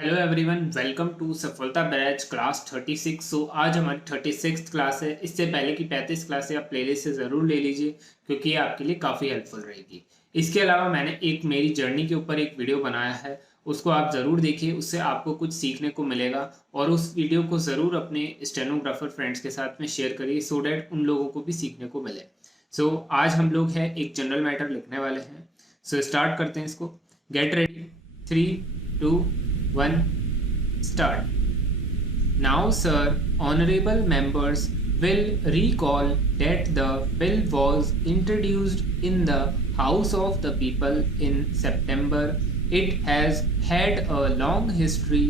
Hello everyone, welcome to सफलता batch class 36। आज हमारी 36th क्लास है। इससे पहले की 35 क्लासें आप प्लेलिस्ट से ज़रूर ले लीजिए क्योंकि ये आपके लिए काफ़ी हेल्पफुल रहेगी। इसके अलावा मैंने एक मेरी जर्नी के ऊपर एक वीडियो बनाया है, उसको आप ज़रूर देखिए, उससे आपको कुछ सीखने को मिलेगा। और उस वीडियो को ज़रूर अपने स्टेनोग्राफर फ्रेंड्स के साथ में शेयर करिए सो डैट उन लोगों को भी सीखने को मिले। आज हम लोग हैं एक जनरल मैटर लिखने वाले हैं। स्टार्ट करते हैं इसको। Get ready, 3, 2, 1, start. Now, sir, honorable members will recall that the bill was introduced in the House of the People in September. It has had a long history,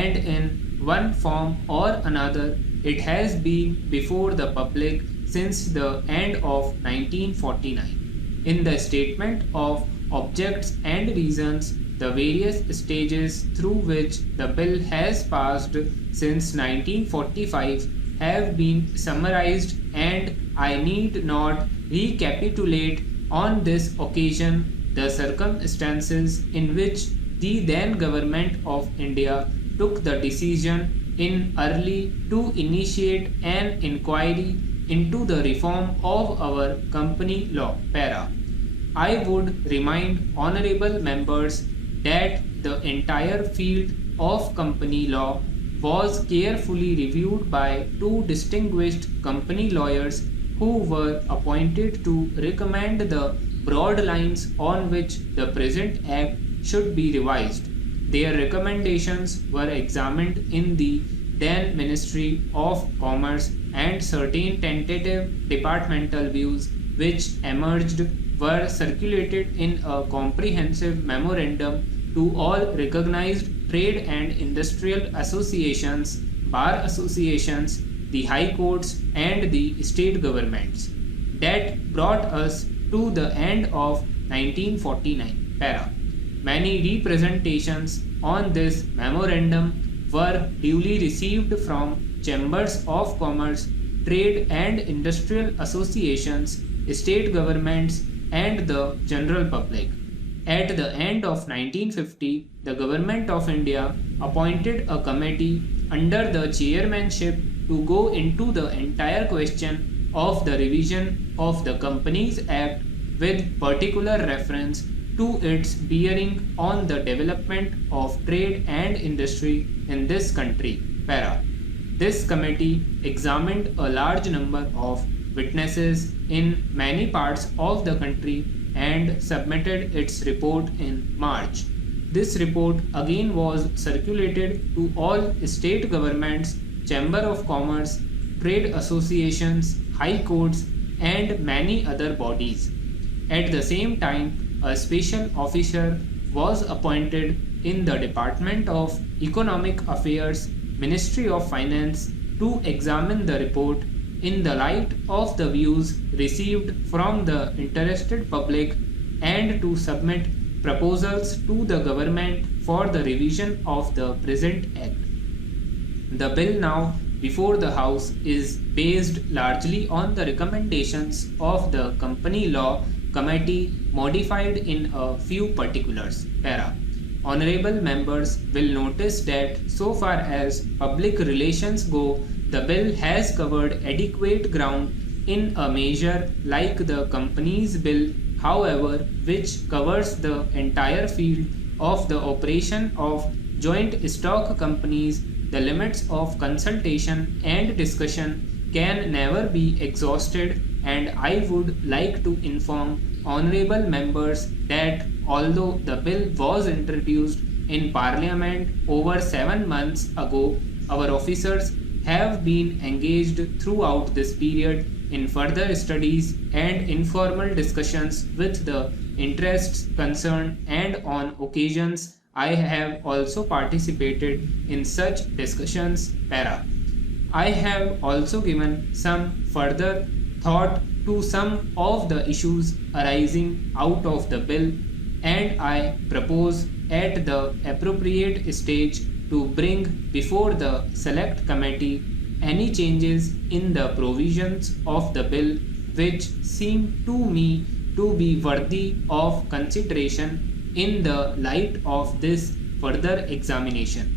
and in one form or another, it has been before the public since the end of 1949. In the statement of objects and reasons, the various stages through which the bill has passed since 1945 have been summarized, and I need not recapitulate on this occasion the circumstances in which the then government of India took the decision in early to initiate an inquiry into the reform of our company law. Para. I would remind honorable members that the entire field of company law was carefully reviewed by two distinguished company lawyers who were appointed to recommend the broad lines on which the present act should be revised. Their recommendations were examined in the then Ministry of Commerce, and certain tentative departmental views which emerged were circulated in a comprehensive memorandum to all recognized trade and industrial associations, bar associations, the high courts, and the state governments. That brought us to the end of 1949. Para. Many representations on this memorandum were duly received from chambers of commerce, trade and industrial associations, state governments, and the general public. At the end of 1950, the Government of India appointed a committee under the chairmanship to go into the entire question of the revision of the Companies Act with particular reference to its bearing on the development of trade and industry in this country. Para. This committee examined a large number of witnesses in many parts of the country and submitted its report in March. This report again was circulated to all state governments, Chamber of Commerce, trade associations, high courts, and many other bodies. At the same time, a special officer was appointed in the Department of Economic Affairs, Ministry of Finance, to examine the report in the light of the views received from the interested public and to submit proposals to the government for the revision of the present act. The bill now before the House is based largely on the recommendations of the Company Law Committee, modified in a few particulars. Para. Honorable members will notice that so far as public relations go, the bill has covered adequate ground in a measure like the Companies Bill, however, which covers the entire field of the operation of joint stock companies. The limits of consultation and discussion can never be exhausted, and I would like to inform honorable members that although the bill was introduced in Parliament over 7 months ago, our officers have been engaged throughout this period in further studies and informal discussions with the interests concerned, and on occasions I have also participated in such discussions. Para. I have also given some further thought to some of the issues arising out of the bill, and I propose at the appropriate stage to bring before the Select Committee any changes in the provisions of the bill which seem to me to be worthy of consideration in the light of this further examination.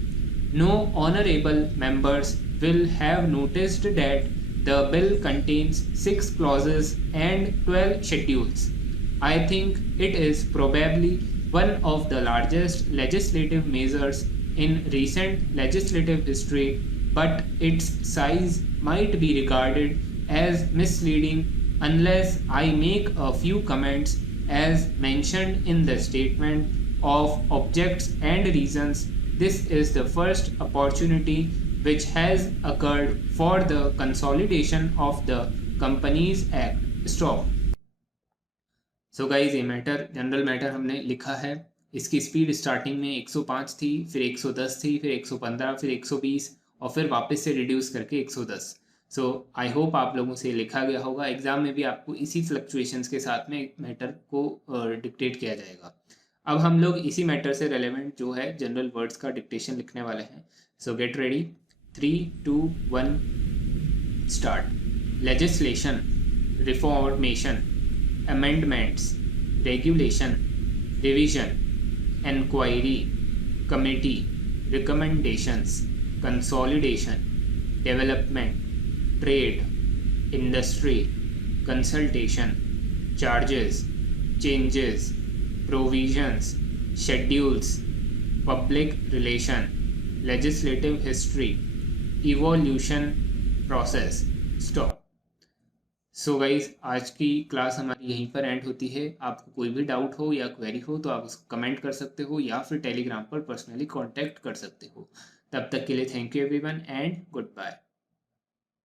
No honorable members will have noticed that the bill contains 6 clauses and 12 schedules. I think it is probably one of the largest legislative measures in recent legislative history, but its size might be regarded as misleading unless I make a few comments as mentioned in the statement of objects and reasons. This is the first opportunity which has occurred for the consolidation of the Companies Act. Stop. So guys ये matter general matter हमने लिखा है. इसकी speed starting में 105 थी, फिर 110 थी, फिर 115, फिर 120 और फिर वापस से रिड्यूस करके 110. सो आई होप आप लोगों से लिखा गया होगा. एग्जाम में भी आपको इसी फ्लक्चुएशंस के साथ में मैटर को डिक्टेट किया जाएगा. अब हम लोग इसी मैटर से रेलेवेंट जो है जनरल वर्ड्स का डिक्टेशन लिखने वाले हैं. सो get ready. 3, 2, 1 start. Legislation, reformation, amendments, regulation, revision, enquiry, committee, recommendations, consolidation, development, trade, industry, consultation, charges, changes, provisions, schedules, public relation, legislative history, evolution, process. Stop. So guys आज की class हमारी यहीं पर and होती है. आपको कोई भी डाउट हो या क्वेरी हो तो आप उसको कमेंट कर सकते हो या फिर टेलीग्राम पर पर्सनली कांटेक्ट कर सकते हो. तब तक के लिए thank you everyone and good bye.